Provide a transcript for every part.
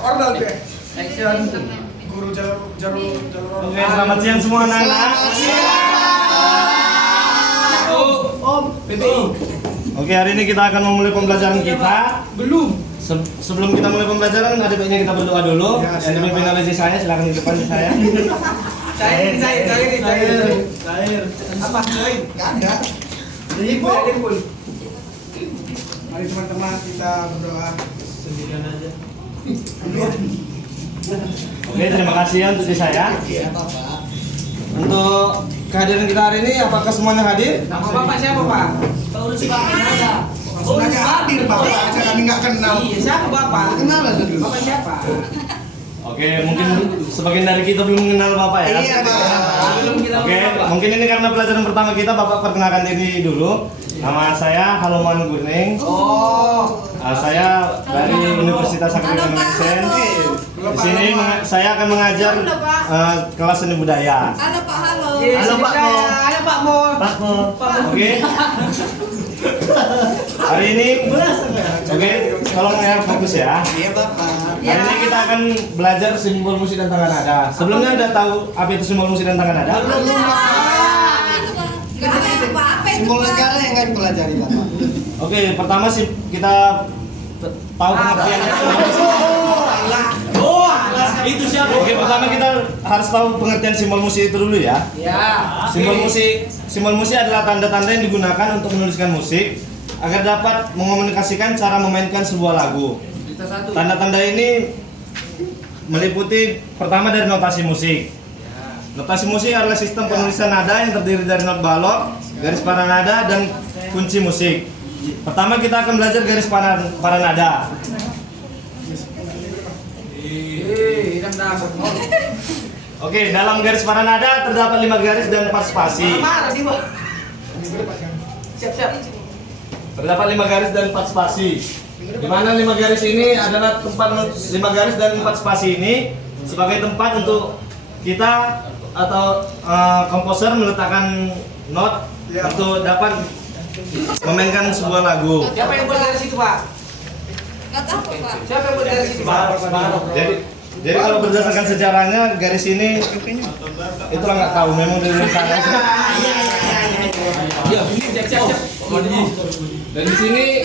Ordal deh. Action. Guru jalur. Oke, selamat siang semua anak-anak. Om, PPI. Oke, hari ini kita akan memulai pembelajaran kita. Belum. Sebelum kita mulai pembelajaran, ada baiknya kita berdoa dulu. Ya, Yang dipimpin oleh saya, silakan di depan saya. Cair. Apa? Cair. Gak ada. Limpul. Mari teman-teman kita berdoa. Sendirian aja. Oke, terima kasih ya untuk saya. Untuk kehadiran kita hari ini, apakah semuanya hadir? Nama Bapak siapa, Pak? Urus Bapak ada. Langsung aja hadir Bapak, aja kami nggak kenal. Iya, siapa Bapak? Kenal aja dulu. Bapak siapa? Oke, mungkin sebagian dari kita belum mengenal Bapak ya. Iya, Pak. Belum kita Oke, Bapak. mungkin ini karena pelajaran pertama kita, Bapak perkenalkan diri dulu. Nama saya Haloman Gurning. Oh. Saya dari Universitas Agrikultur Indonesia. Di sini saya akan mengajar kelas seni budaya. Halo Pak, halo. Halo, Pak Mo. Halo Pak Mo. Pak Mo. Oke. Hari ini, oke, tolong ya fokus ya. Iya Bapak. Hari ini kita akan belajar simbol musik dan tangga nada. Sebelumnya udah tahu apa itu simbol musik dan tangga nada? Simbol negara yang kami pelajari Bapak. Oke, pertama sih kita tahu pengertiannya. Itu siapa? Oke, pertama kita harus tahu pengertian simbol musik itu dulu ya. Ya. Simbol musik adalah tanda-tanda yang digunakan untuk menuliskan musik agar dapat mengomunikasikan cara memainkan sebuah lagu. Kita satu. Tanda-tanda ini meliputi pertama dari notasi musik. Notasi musik adalah sistem penulisan nada yang terdiri dari not balok, garis para nada, dan kunci musik. Pertama kita akan belajar garis para nada. Oke, dalam garis para nada terdapat 5 garis dan 4 spasi. Marah dia, Pak. Siap. Terdapat 5 garis dan 4 spasi. Di mana 5 garis ini adalah tempat 5 garis dan 4 spasi ini sebagai tempat untuk kita atau komposer meletakkan not untuk dapat memainkan sebuah lagu. Siapa yang buat garis itu, Pak? Gak tahu Pak. Siapa yang buat garis itu, Pak? Jadi kalau berdasarkan sejarahnya garis ini itulah nggak tahu, memang dari sana. Iya, siap. Dan di sini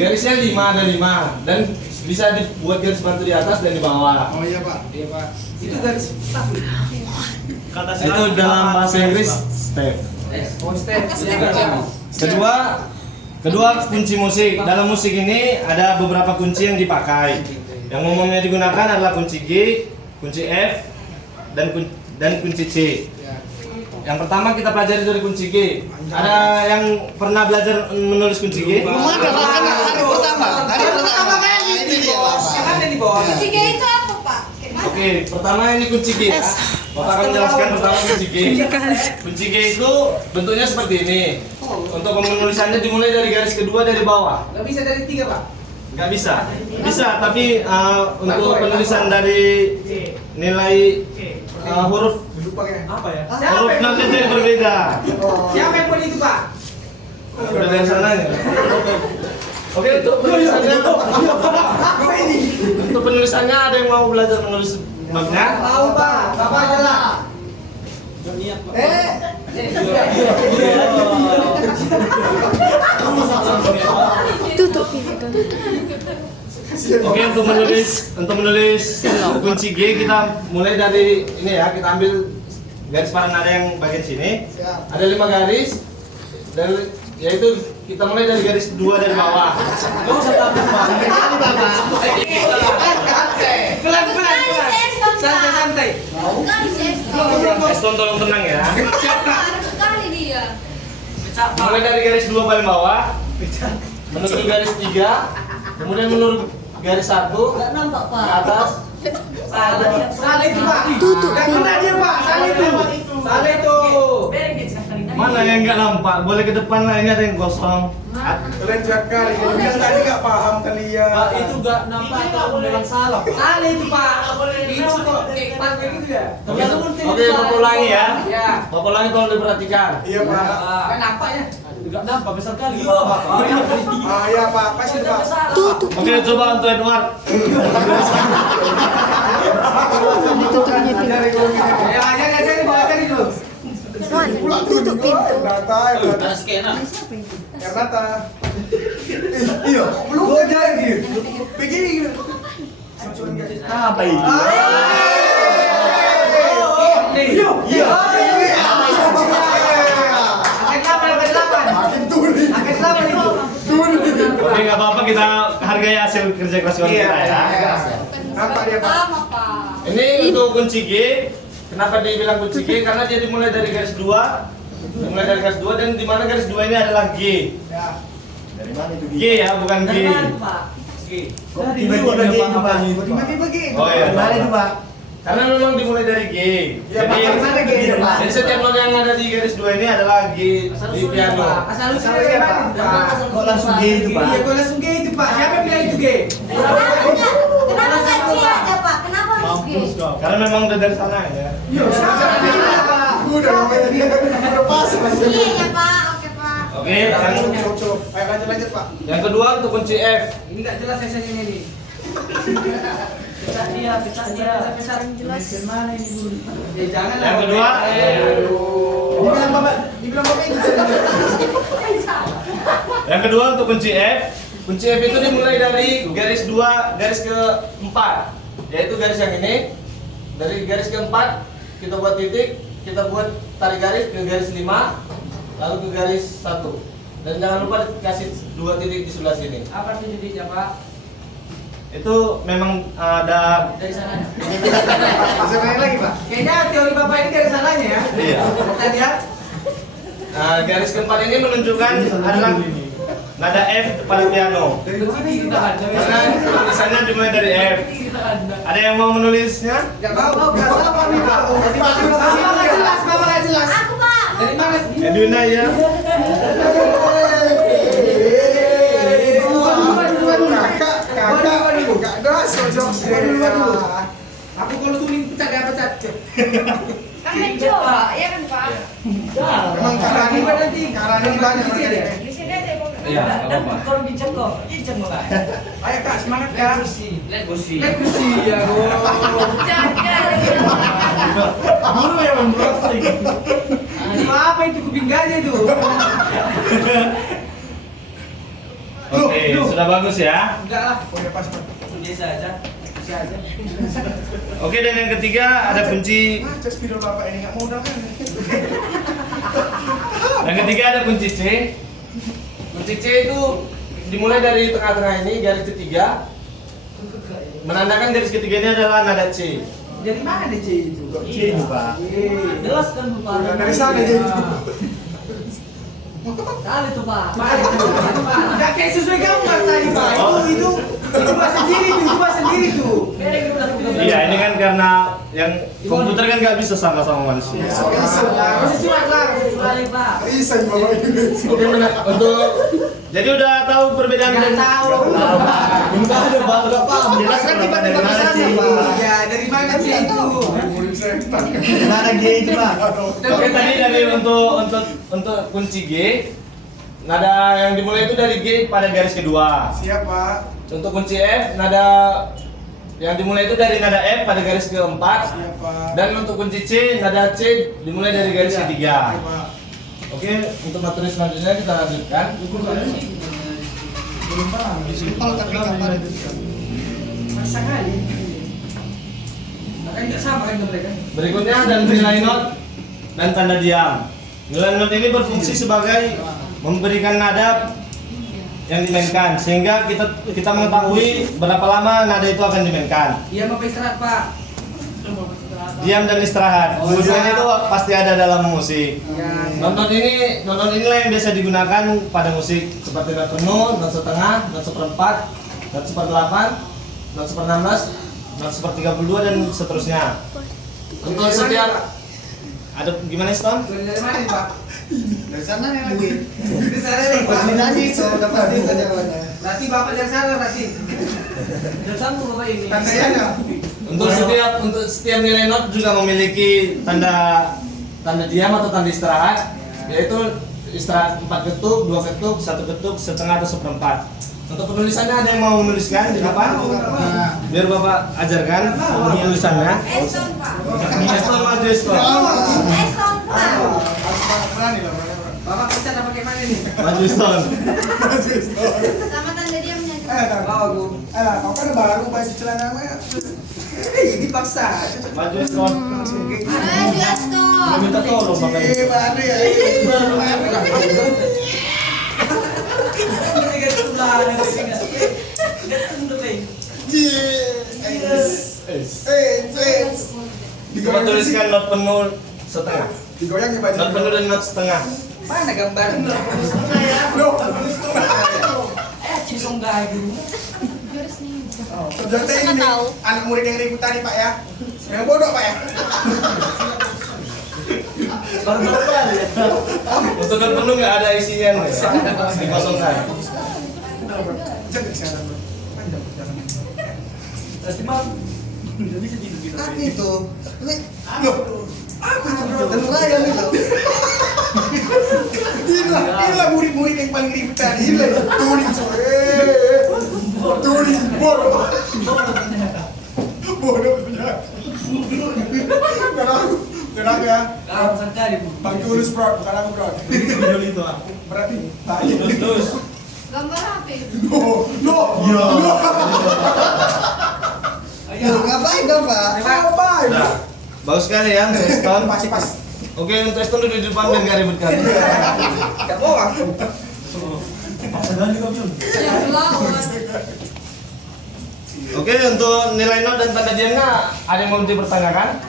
garisnya 5 ada 5 dan bisa dibuat garis bantu di atas dan di bawah. Oh iya Pak. Iya, Pak. Itu garis staff. Itu dalam bahasa Inggris step. Oh, step. Kedua kunci musik. Dalam musik ini ada beberapa kunci yang dipakai. Yang umumnya digunakan adalah kunci G, kunci F, dan kunci C. Yang pertama kita pelajari dari kunci G. Ada yang pernah belajar menulis kunci G? Belum ada Pak, kan hari pertama. Hari pertama kan ini, Bos. Yang ada di bos. Tiga itu apa Pak? Oke, pertama ini kunci G ya. Bapak akan menjelaskan pertama kunci G. Kunci G itu bentuknya seperti ini. Untuk penulisannya dimulai dari garis kedua dari bawah. Gak bisa dari 3, Pak. Nggak bisa. Bisa, tapi untuk penulisan dari nilai huruf apa ya? huruf notnya jadi berbeda. Siapa yang buat itu, Pak? Udah dari sananya. Oke, untuk penulisannya untuk penulisannya ada yang mau belajar menulis notnya? Tahu, Pak. Bapak aja lah. Tutup. Oke, untuk menulis kunci G kita mulai dari ini ya, kita ambil garis para nada yang bagian sini. Ada 5 garis dan yaitu kita mulai dari garis 2 dari bawah. Gak usah takut, Pak. Pelan-pelan. Santai. Eston tolong tenang ya. Sekali dia. Mulai dari garis 2 paling bawah menuju garis 3, kemudian menurut garis 1 ke atas. Salah itu, Pak. Tutup. Gak kena dia, Pak. Salah itu. Mana yang nggak nampak? Boleh ke depan lah, ini ada yang kosong. Kalian sekali. Yang tadi nggak paham kalian. Pak, itu gak nampak kalau bilang salah. Salah itu, Pak. Itu kok pas kayak gitu ya. Oke, Bapak ulangi ya. Ya. Bapak ulangi tolong diperhatikan. Iya Pak. Kan apa ya? Enggak nampak besar kali. Ah ya Pak, pasti Pak. Tutup. Oke, coba untuk Edward. Ditutupnya pintu. Ya, aja dulu. Wan, tutup pintu. Data, data. skena. Data. Iya, belum jadi. Begini. Apa ini? Iya. Makin tuli. Oke, nggak apa-apa, kita hargai hasil kerja keras kita ya. Nampak dia Pak. Sama Pak. Ini untuk kunci G. Kenapa dibilang kunci G? Karena dia dimulai dari garis 2. Dimulai dari garis 2 dan di mana garis 2 ini adalah G. Ya. Dari mana itu G? G ya, bukan G. Tiba-tiba G itu Pak. Tiba-tiba gitu. Oh iya. Gimana itu Pak? Karena memang dimulai dari G. Ya, Pak, mana G itu, Pak? Jadi setiap not yang ada di garis 2 ini adalah G di piano. Asal usul ya Pak. Kok langsung G itu Pak? Iya, kok langsung G itu Pak. Siapa yang bilang itu G? Kenapa nggak C aja Pak? Kenapa harus G? Karena memang udah dari sana ya. Iya, siapa yang bilang Pak? Udah udah pas. Iya ya Pak, oke Pak. Oke, yang, Cukup. Ayo lanjut Pak. yang kedua untuk kunci F. Ini nggak jelas esensinya nih. Pecah dia. Jelas. Mana ini dulu? Ya jangan lah. Yang kedua, Dibilang Bapak itu. yang kedua untuk kunci F. Kunci F itu dimulai dari garis 2, garis ke-4. Yaitu garis yang ini. Dari garis ke-4 kita buat titik, kita buat tarik garis ke garis 5, lalu ke garis 1. Dan jangan lupa kasih 2 titik di sebelah sini. Apa sih titiknya Pak? Itu memang ada Dari sananya. Bisa main lagi Pak. Kayaknya teori Bapak ini dari sananya ya. Iya. Kita lihat. Garis keempat ini menunjukkan adalah nada F pada piano. Karena tulisannya dimulai dari F. Ada yang mau menulisnya? Enggak mau, enggak apa nih Pak. Bapak nggak jelas. Aku Pak. Dari mana? Edwina ya. Kakak ada sosok Aku kalau tulis pecat ya pecat. Kan mencoba, ya kan Pak? Emang karani nanti karani banyak Iya. Di sini aja Pak. Iya, nggak apa-apa. Kalau bincang kok, bincang lah. Ayo Kak, semangat Kak. Lihat kursi ya. Jangan. Guru yang membrowsing. Itu apa itu kuping gajah itu? Oke, sudah bagus ya. Enggak lah. Oh ya pas Pak. Biasa aja. Oke, dan yang ketiga ada kunci. Macet spidol Bapak ini enggak modal kan. Yang ketiga ada kunci C. Kunci C itu dimulai dari tengah-tengah ini garis ketiga. Menandakan garis ketiga ini adalah nada C. Jadi mana C itu? C itu Pak. Jelas kan Pak. Udah dari sana aja itu. Kali tuh Pak. Enggak kayak sesuai gambar tadi Pak. Itu Coba sendiri tuh. Iya, ini kan karena yang komputer kan nggak bisa sama-sama manusia. Masih surat Pak. Resign Bapak ini. Oke, jadi udah tahu perbedaan Nggak tahu. Enggak ada Pak, udah paham. Jelas kan tiba-tiba ke sana Pak. Iya, dari mana C itu? Mana G itu Pak? Oke, tadi dari untuk kunci G, nada yang dimulai itu dari G pada garis kedua. Siap Pak. Untuk kunci F, nada yang dimulai itu dari nada F pada garis keempat. Siap Pak. Dan untuk kunci C, nada C dimulai dari garis Iya. ketiga. Iya, Pak. Oke, untuk materi selanjutnya kita lanjutkan. Belum paham. Simpel tapi kapan itu? Masa kali. Makanya nggak sama kan mereka. Berikutnya ada nilai not dan tanda diam. Nilai not ini berfungsi sebagai memberikan nada yang dimainkan sehingga kita mengetahui berapa lama nada itu akan dimainkan. Iya mau istirahat Pak. Diam dan istirahat. Dua-duanya itu pasti ada dalam musik. Iya. Not inilah yang biasa digunakan pada musik seperti not penuh, not setengah, not seperempat, not seperdelapan, not seper-16, not seper-32 dan seterusnya. Untuk setiap ada gimana Stone? Dari mana nih Pak? Dari sana nih lagi. Dari sana nih Pak. Tadi sudah pasti jawabannya. Berarti Bapak dari sana berarti. Dari sana Bapak ini. Tandanya Untuk setiap nilai not juga memiliki tanda diam atau tanda istirahat, yaitu istirahat 4 ketuk, 2 ketuk, 1 ketuk, setengah atau seperempat. Untuk penulisannya ada yang mau menuliskan di depan? Biar Bapak ajarkan penulisannya. Eston, Pak. Eston maju Eston. Eston, Pak. Berani lah, berani. Bapak kita dapat pakai mana nih? Maju Eston. Sama tanda diamnya. Bawa Bu. Kau kan baru baju celana mah. Dipaksa. Maju Eston. Maju, Eston. Udah minta tolong Bapak. Baru ya. Coba tuliskan not penuh setengah. Digoyang ya baju. Not penuh dan not setengah. Mana gambar? Loh. Cisong gagu. Ternyata ini nih, anak murid yang ribut tadi Pak ya. Yang bodoh Pak ya. Untuk not penuh nggak ada isinya nih. Dikosongkan. Jaga kesehatan bro. Panjang perjalanan. Apa itu? Loh. Apa itu bro? Nelayan itu. Inilah murid-murid yang paling ribut tadi. Inilah tulis. Tulis bodoh. Bodoh punya. Tenang ya. Kamu sekali Bu. Bang Tulus bro, bukan aku bro. Berarti tadi. Terus. Gambar apa itu? No. Ayo ngapain dong Pak? Apa ini? Nah, bagus sekali ya untuk Eston. Pas. Oke, untuk Eston duduk di depan biar nggak ribut kali. Gak bohong. Oke, untuk nilai not dan tanda diamnya ada yang mau dipertanyakan?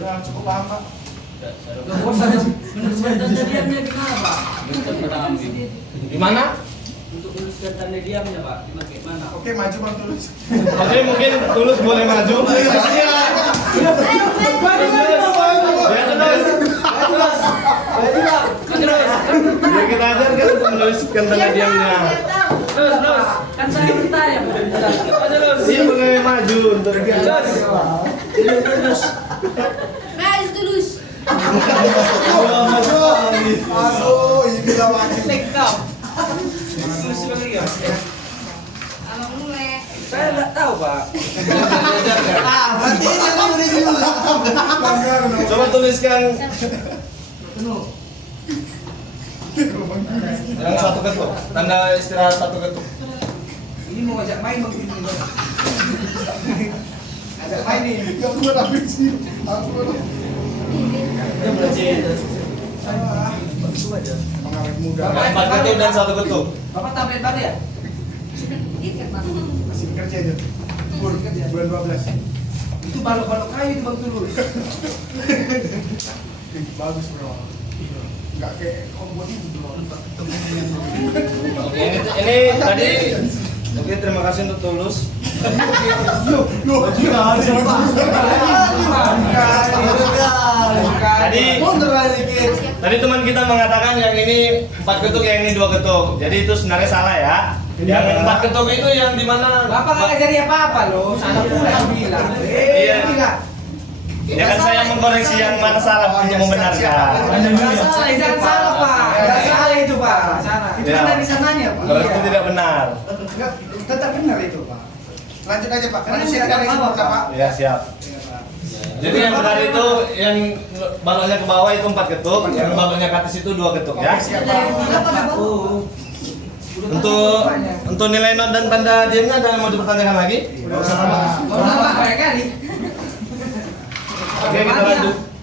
Udah cukup paham Pak. Tanda diamnya gimana Pak? Gimana? Untuk menuliskan tanda diamnya Pak, gimana? Oke maju Bang Tulus. Oke, mungkin Tulus boleh maju. Biar kita ajarkan untuk menuliskan tanda diamnya. Kan saya bertanya Bu. Iya, boleh maju untuk Maju tulus. Aduh, inilah wakil. Lengkap. Abang mulai. Saya nggak tahu Pak. Berarti ini kan udah jelas. Coba tuliskan yang 1 ketuk, tanda istirahat 1 ketuk. Ini mau ajak main Bang ini. Ajak main nih. Gak kuat habis sih. Aku pengawet muda. 4 ketuk dan 1 ketuk. Bapak tablet baru ya? Gitu, Pak. Masih bekerja aja. Bulan 12. Itu balok-balok kayu itu Bang Tulus. Bagus bro. Enggak kayak kombo ini bro. Oke, ini tadi. Oke, terima kasih untuk Tulus. Tadi teman kita mengatakan yang ini 4 ketuk, yang ini 2 ketuk. Jadi itu sebenarnya salah ya. Yang 4 ketuk itu yang dimana? Bapak nggak ngajari apa-apa loh. Salah pula yang bilang. Iya. Enggak. Ya kan saya mengkoreksi yang mana salah untuk membenarkan. Nggak salah, jangan salah Pak. Nggak salah itu Pak. Salah. Itu Ya. kan dari sananya Pak. Berarti tidak benar. Enggak, tetap benar itu Pak. Lanjut aja Pak. Karena Lanjut, masih ada yang Pak. sebut Pak. Ya siap. Jadi yang benar itu yang baloknya ke bawah itu 4 ketuk, yang baloknya ke atas itu 2 ketuk ya. Siap Pak. Untuk nilai not dan tanda diamnya ada yang mau dipertanyakan lagi? Udah usah Pak. Kalau Bapak banyak kali. Oke,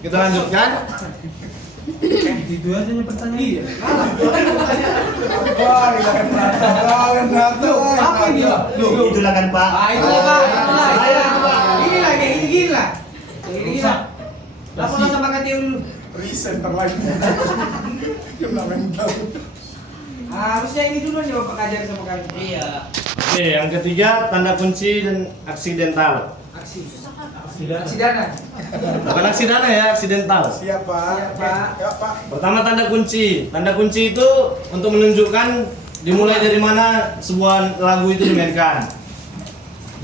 kita lanjutkan. Itu aja yang pertanyaan. Iya. Wah, Apa ini Pak? Itulah kan Pak. Ah, itulah Pak. Itulah. Ini lah kayak gini lah. Gini lah. Lapor sama KTU dulu. Presenter lagi. Kena mental. Harusnya ini dulu nih Bapak ajar sama kami. Iya. Oke, yang ketiga tanda kunci dan aksidental. Aksi. Aksi dana. Bukan aksidana ya, aksidental. Siap Pak. Siap, Pak. Ya Pak. Pertama tanda kunci. Tanda kunci itu untuk menunjukkan dimulai dari mana sebuah lagu itu dimainkan.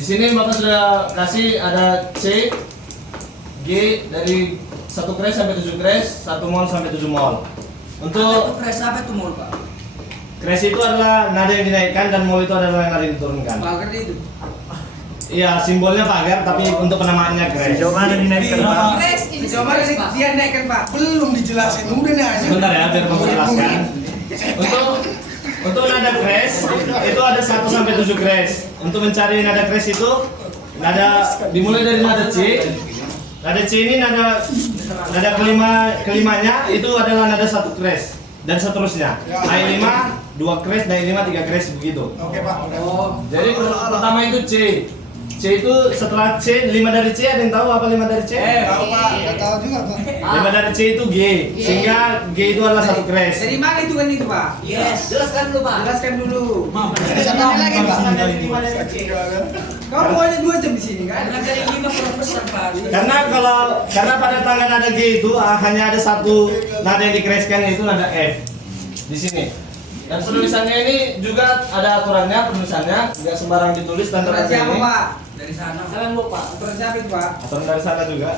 Di sini Bapak sudah kasih ada C, G dari 1 crash sampai 7 crash, 1 mol sampai 7 mol. Untuk Crash apa itu mall, Pak? crash itu adalah nada yang dinaikkan dan mall itu adalah nada yang diturunkan. Pagar itu. Iya, simbolnya pagar tapi untuk penamaannya crash. Sejauh mana dinaikkan, Pak? Coba dia naikkan, Pak. Belum dijelasin, udah nih aja. Sebentar ya, biar kamu jelaskan. Untuk nada crash itu ada 1 sampai 7 crash. Untuk mencari nada crash itu dimulai dari nada C. Nada C ini nada kelimanya itu adalah nada 1 crash dan seterusnya. Naik 5, 2 crash, naik 5, 3 crash begitu. Oke Pak, udah. Oh. Jadi pertama itu C. C itu setelah C, 5 dari C ada yang tahu apa 5 dari C? Tahu Pak, nggak tahu juga Pak. 5 dari C itu G. Sehingga G itu adalah 1 crash. Dari mana itu kan itu, Pak? Yes. Jelaskan dulu, Pak. Jelaskan dulu. Siapa lagi Pak? Kamu mau 2 jam di sini kan? Karena dari 5 kurang besar, Pak. Karena pada tangga nada G itu hanya ada 1 nada yang dikraskan yaitu nada F di sini. Dan penulisannya ini juga ada aturannya, penulisannya nggak sembarang ditulis dan Aturan siapa, ini. Pak? Dari sana. Salam, Bu, Pak. Aturan siapa itu, Pak? Aturan dari sana juga.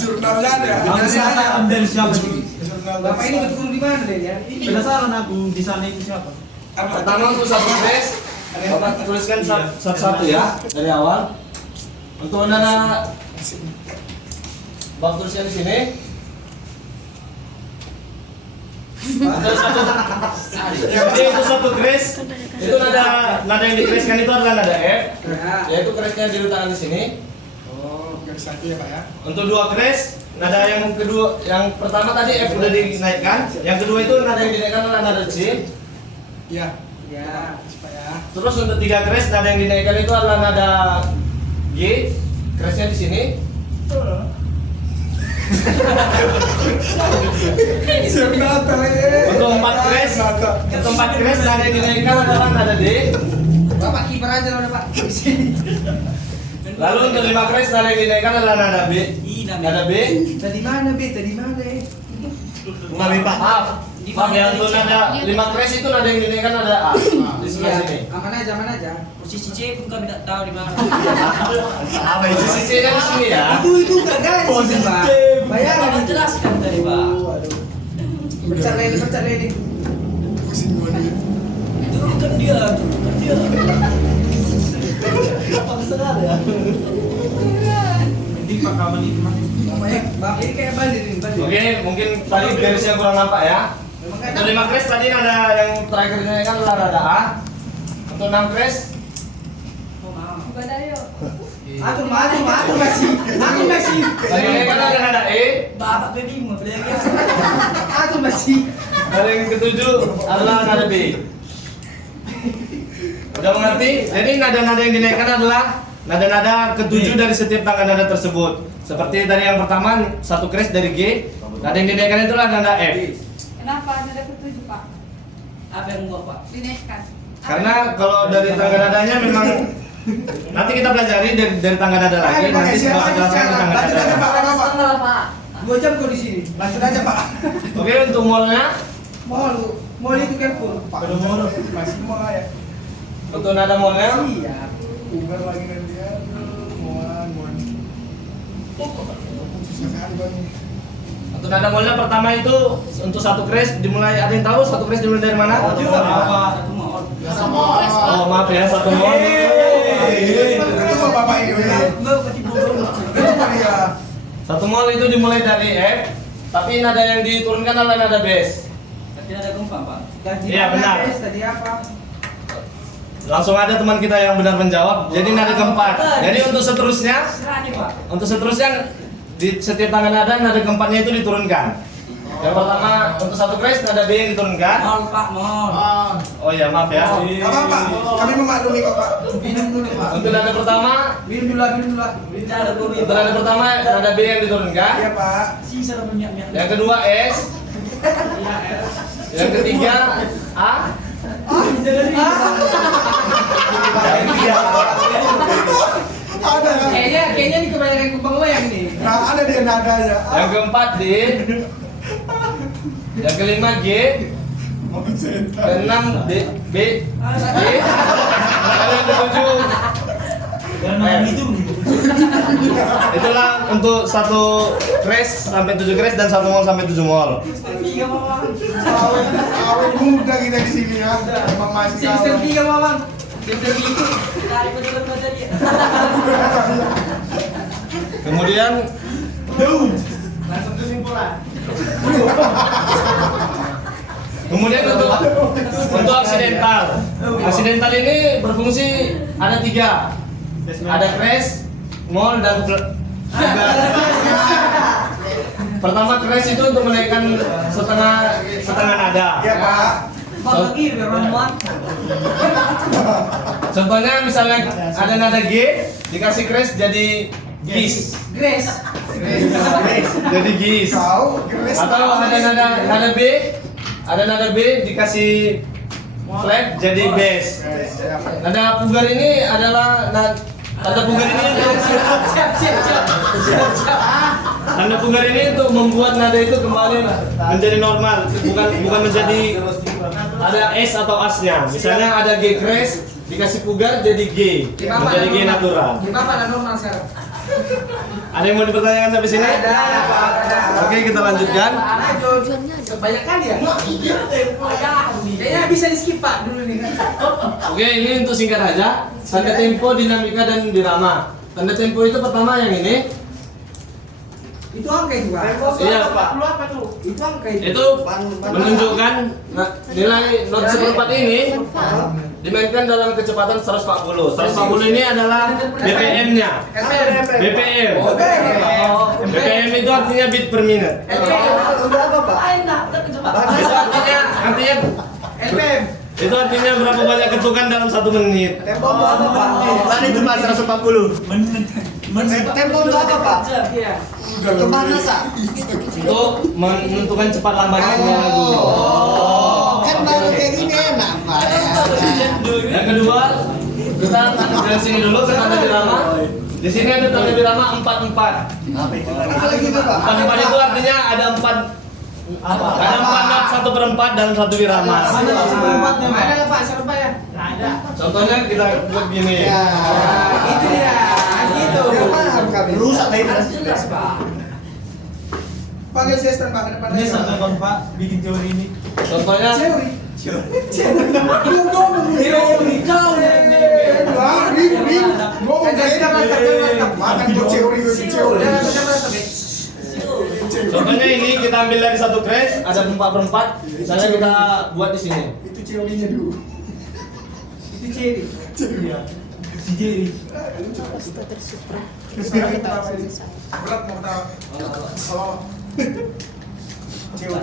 Jurnalnya ada. Dari siapa? Jurnal Bapak ini betul di mana deh ya? Penasaran aku di sana itu siapa? Pertama untuk 1 crash, Bapak tuliskan satu-satu ya dari awal. Untuk nada Bapak tuliskan di sini. Jadi itu 1 crash, itu nada yang dikraskan itu adalah nada F, yaitu crashnya diletakkan di sini. Oh, garis satu ya Pak ya. Untuk 2 crash, nada yang kedua, yang pertama tadi F sudah dinaikkan, yang kedua itu nada yang dinaikkan adalah nada C. Iya. Ya. Supaya Terus untuk 3 crash, nada yang dinaikkan itu adalah nada G, crashnya di sini. Sebenarnya ini. Untuk 4 crash, nada yang dinaikkan adalah nada D. Bapak kiper aja loh, Pak. Di sini. Lalu untuk 5 crash, nada yang dinaikkan adalah nada B. Nada B. Tadi mana, Be? Tadi mana? Maaf ya, untuk nada 5 crash itu nada yang dinaikkan ada A di sebelah sini. Aman aja, aman aja. Posisi C pun kami tak tahu di mana. Apa itu sisi C nya di sini ya? Itu enggak garis, Pak. Bayaran Bapak jelaskan tadi, Pak. Pecat lele. Pusing gua nih. Turunkan dia. Ini pakaman itu mana? Bang, ini kayak Bali. Oke, mungkin tadi garisnya kurang nampak ya. Untuk 5 crash tadi nada yang terakhir dinaikkan adalah nada A. Untuk 6 crash Aku masih. tadi dinaikkan ada nada E. Bapak bingung belajar. Aku masih. Nada yang ketujuh adalah nada B. Udah mengerti? Jadi nada-nada yang dinaikkan adalah nada-nada ketujuh dari setiap tangga nada tersebut. Seperti tadi yang pertama 1 crash dari G, nada yang dinaikkan itulah nada F. Kenapa nada ketujuh, Pak? Apa yang buat, Pak? Dinaikkan. Karena kalau dari tangga nadanya memang nanti kita pelajari dari tangga nada lagi, nanti setelah jelaskan di tangga nada. Pak. 2 jam kau di sini. Lanjut aja Pak. Oke, untuk mallnya, Mau itu careful. Pak masih mau ya. untuk nada mallnya, Iya. Ugal lagi nanti ya. Muan. Susah sekali Bang. untuk nada mallnya pertama itu untuk 1 crash dimulai, ada yang tahu 1 crash dimulai dari mana? Satu mall. Oh maaf ya, 1 mall. Itu kok Bapak ini. Itu Pak ya. 1 mall itu dimulai dari F, tapi nada yang diturunkan adalah nada bass. Tapi ada gempa, Pak. Iya, benar. Tadi apa? Langsung ada teman kita yang benar menjawab. Jadi nada keempat. Jadi untuk seterusnya, Serah nih, Pak. di setiap tangga nada keempatnya itu diturunkan. Yang pertama untuk 1 crash nada B yang diturunkan. Mall, Pak, mall. Oh ya maaf ya. Apa Pak? Kami memaklumi kok Pak. Minum dulu, Pak. Untuk nada pertama, Minum dulu. Tidak ada gue untuk nada pertama nada B yang diturunkan. Iya Pak. sisa ada minyak-minyak. Yang kedua S. Yang ketiga A. Ada. Kayaknya ini kebanyakan kumpang wayang nih. Nah, ada dia nadanya. Yang keempat D. Yang kelima G. Keenam D B. G. Yang ketujuh Dan malam itu Itulah untuk 1 crash sampai 7 crash dan 1 mall sampai 7 mall. Tiga Mamang. Awet muda kita di sini ya. Emang masih Semester awet. 3 Mamang. Semester 3. Tarik betul-betul tadi. Kemudian Langsung kesimpulan. Kemudian untuk aksidental. Aksidental ini berfungsi ada 3. Ada crash, mall dan pertama crash itu untuk menaikkan setengah nada. Iya Pak. Bagi beromong. Contohnya misalnya ada nada G dikasih crash jadi gis. Grace. Jadi gis. Kau keres. Atau ada nada B dikasih flat jadi bass. Nada pugar ini adalah tanda pugar ini tanda pugar ini untuk membuat nada itu kembali menjadi normal, bukan menjadi ada S atau asnya. Misalnya ada G crash dikasih pugar jadi G, menjadi G natural. Gimana ada normal sekarang? Ada yang mau dipertanyakan sampai sini? Ada. Oke, kita lanjutkan. Banyak kali ya? Kayaknya bisa di skip Pak dulu nih. Oke, ini untuk singkat aja. Tanda tempo, dinamika dan dirama. Tanda tempo itu pertama yang ini. Itu angka itu Pak. Iya, Pak. Itu angka itu. Itu menunjukkan nilai not seperempat ini dimainkan dalam kecepatan 140. 140 ini adalah BPM-nya. BPM. BPM itu artinya beat per minute. Itu artinya LPM. itu artinya berapa banyak ketukan dalam 1 menit. Mana itu Pak 140? Tempo itu apa Pak? Iya. Untuk menentukan cepat lambatnya sebuah lagu. Kan baru kayak gini enak Pak. Yang kedua, kita dari sini dulu ke tanda birama. Di sini ada tanda birama 44. Apa lagi itu Pak? 44 itu artinya ada 4 not 1/4 dalam 1 birama. Mana lah Pak? Siapa ya? Ada. Contohnya kita buat gini. Ya. Itu dia. Gitu. Ya paham kami. Rusak lagi. Jelas Pak. Panggil Sester Pak ke depan. Ini sampai Pak bikin teori ini. Contohnya Teori. Makan tuh teori. Contohnya ini kita ambil dari 1 crash ada 4/4. Misalnya kita buat di sini. Itu teorinya dulu. Itu ciri. Si Jerry. Berat mau tahu. Kalau teori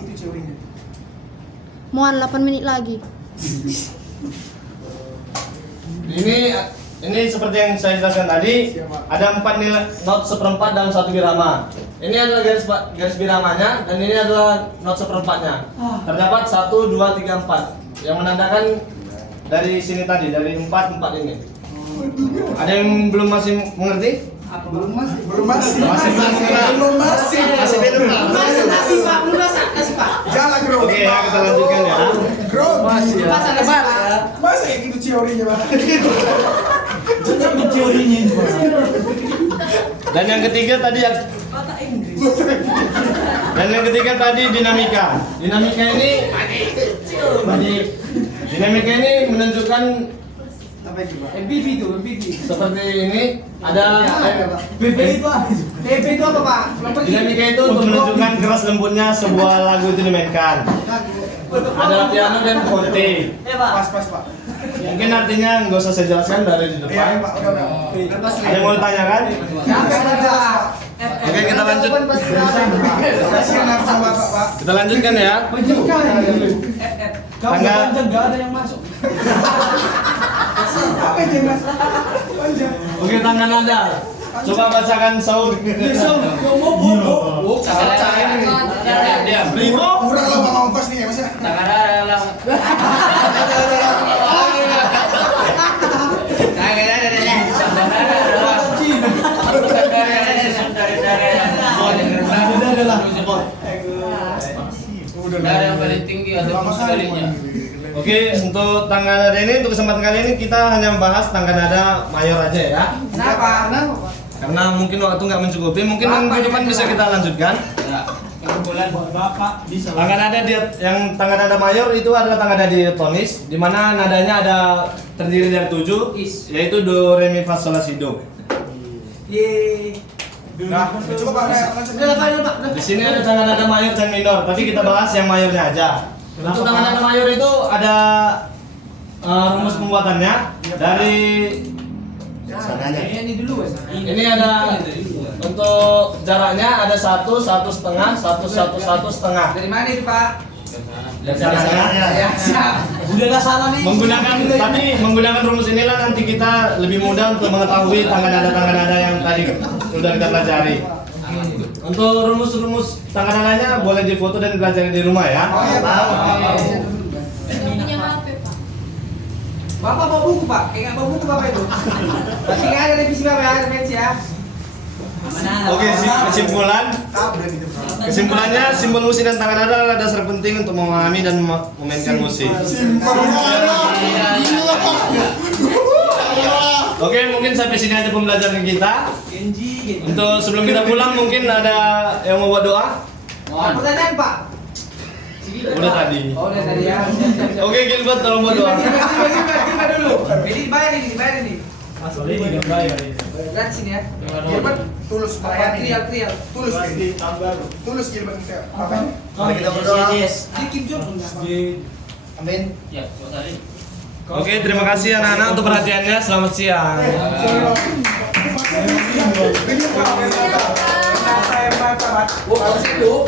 itu teorinya. Muan 8 menit lagi. Ini seperti yang saya jelaskan tadi, ada 4 nilai not 1/4 dalam 1 birama. Ini adalah garis biramanya dan ini adalah not 1/4-nya. Terdapat 1, 2, 3, 4 yang menandakan dari sini tadi, dari 4 ini. Ada yang belum masih mengerti? Belum masih. Masih Kasih Pak, belum masak. Kasih Pak. Jalan bro. Oke ya, kita lanjutkan ya. Bro, masih ya. Masa kasih Pak. Masa kayak gitu teorinya Pak? Bikin teorinya itu. Dan yang ketiga tadi Bahasa Inggris. Dan yang ketiga tadi dinamika. Dinamika ini menunjukkan MPV itu, MPV. seperti ini. Ada BP itu apa? BP itu apa Pak? dinamika itu untuk menunjukkan keras lembutnya sebuah lagu itu dimainkan. Ada piano dan forte. Pak. Pas Pak. Mungkin artinya nggak usah saya jelaskan dari di Iya depan. Pak, udah. Ada yang mau ditanyakan? Siapa yang ada? Oke, kita lanjut. Kasihan aku sama Bapak Pak. Kita lanjutkan ya. Penjengkal. Kamu Tangga- panjang gak ada yang masuk. Apa yang jelas? Panjang. Oke, tangan Anda. Coba bacakan sahur. Diam. Primo. Kurang lah Bang ongkos nih ya Mas ya. Dari yang paling tinggi atau sekalinya. Oke, untuk tangga nada ini, untuk kesempatan kali ini kita hanya membahas tangga nada mayor aja ya. Kenapa? Karena mungkin waktu nggak mencukupi, mungkin minggu depan bisa kita lanjutkan. Ya. Kesimpulan Bapak bisa. Tangga nada yang tangga nada mayor itu adalah tangga nada diatonis, di mana nadanya ada terdiri dari 7, yaitu do, re, mi, fa, sol, la, si, do. Yeay. Nah, coba Pak. Udah lah, Pak. Di sini ada tangga nada mayor dan minor, tapi kita bahas yang mayornya aja. Untuk tangga nada mayor itu ada rumus pembuatannya dari Ini dulu, Mas. ini ada untuk jaraknya ada 1, 1,5, 1, 1, 1,5. Dari mana itu, Pak? Dan caranya Ya, siap. Udah gak salah nih. menggunakan rumus inilah nanti kita lebih mudah untuk mengetahui tangga nada yang tadi sudah kita pelajari. Untuk rumus-rumus tangga nadanya boleh difoto dan dipelajari di rumah ya. Oh iya, Pak. Punya HP, Pak. Bapak bawa buku, Pak. Kayak nggak bawa buku, Bapak itu. Berarti nggak ada revisi, Bapak, ya, revisi ya. Oke, kesimpulan. Tablet itu. Kesimpulannya, simbol musik dan tangga nada adalah dasar penting untuk memahami dan memainkan musik. Oke, mungkin sampai sini aja pembelajaran kita. Genji. Untuk sebelum kita pulang mungkin ada yang mau buat doa? Pertanyaan, Pak. Udah tadi. Oh, udah tadi ya. Siap, siap, siap. Oke, Gilbert tolong buat doa. Gilbert dulu. Ini dibayar ini. Asli ini gak bayar ini. Lihat sini ya. Gilbert tulus Bayar Bapak ini. trial. Tulus Gilbert. Tulus Gilbert kayak Bapak ini. Mari kita berdoa. Ini Kim Jong Un. Amin. Ya, buat tadi. Oke, terima kasih anak-anak untuk perhatiannya. Selamat siang. Ini Pak. Oh, Bos Endo.